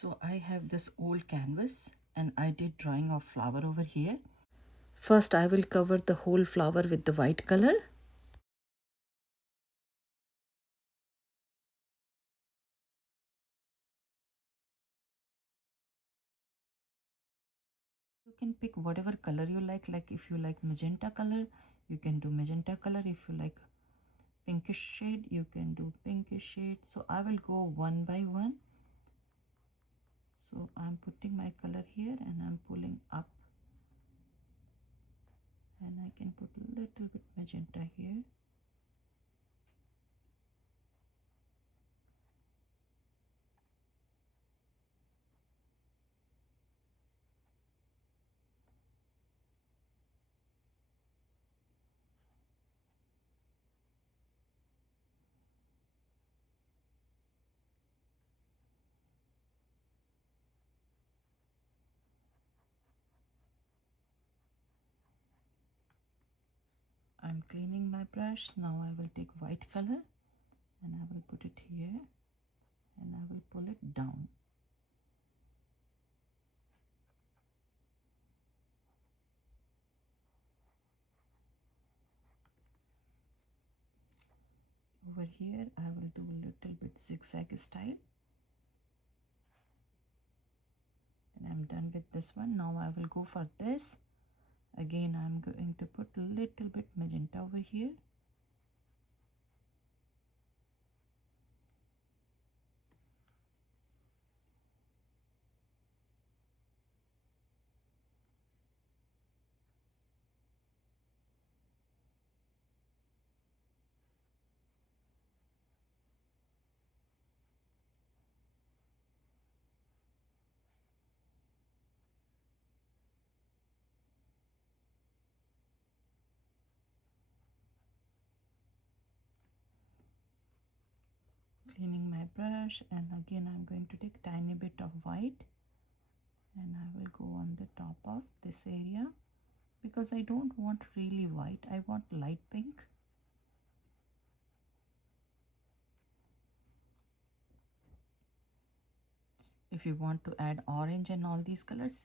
So I have this old canvas and I did drawing of flower over here. First I will cover the whole flower with the white color. You can pick whatever color you like if you like magenta color, you can do magenta color. If you like pinkish shade, you can do pinkish shade. So I will go one by one. So I'm putting my color here and I'm pulling up, and I can put a little bit magenta here. I'm cleaning my brush. Now I will take white color and I will put it here and I will pull it down. Over here I will do a little bit zigzag style, and I'm done with this one. Now I will go for this. Again I'm going to put a little bit magenta over here. Cleaning my brush, and again I'm going to take tiny bit of white and I will go on the top of this area, because I don't want really white, I want light pink. If you want to add orange and all these colors,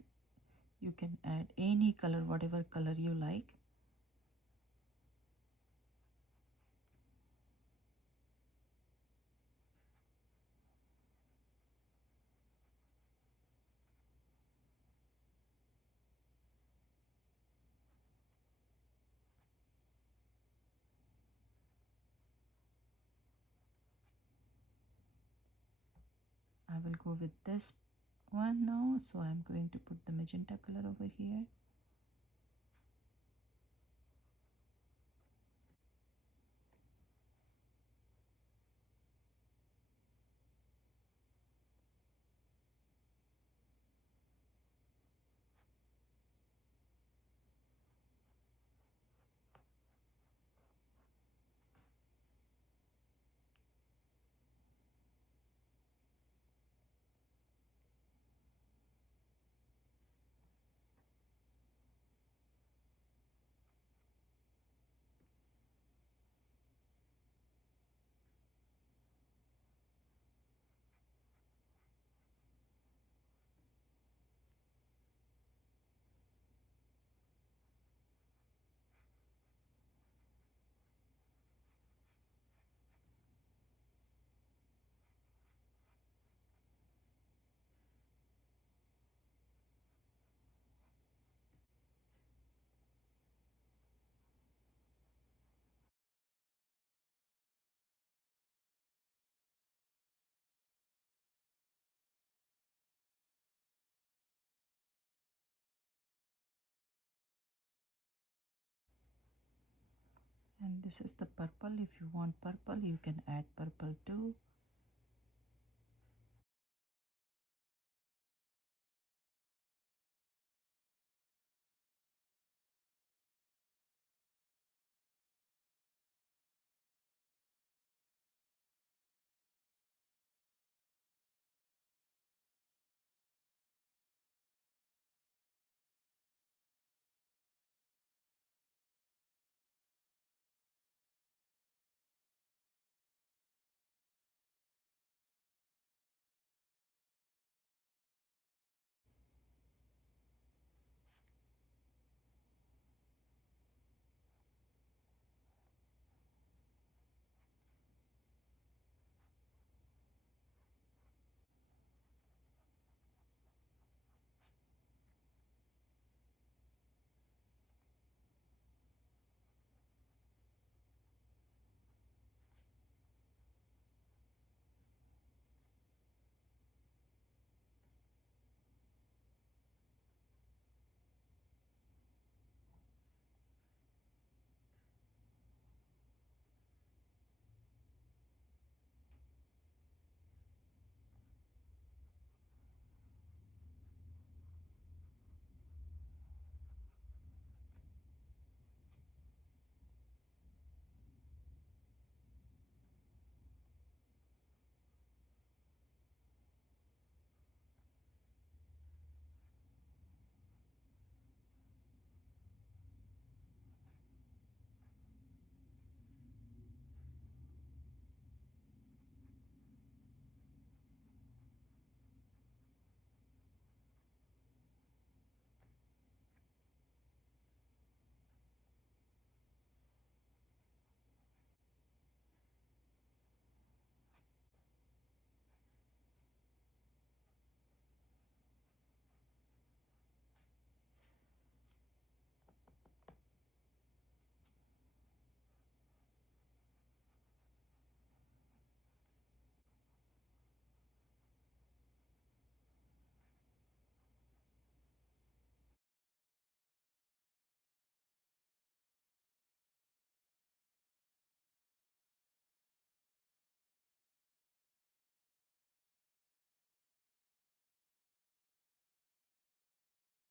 you can add any color, whatever color you like. I will go with this one now, so I'm going to put the magenta color over here. And this is the purple. If you want purple, you can add purple too.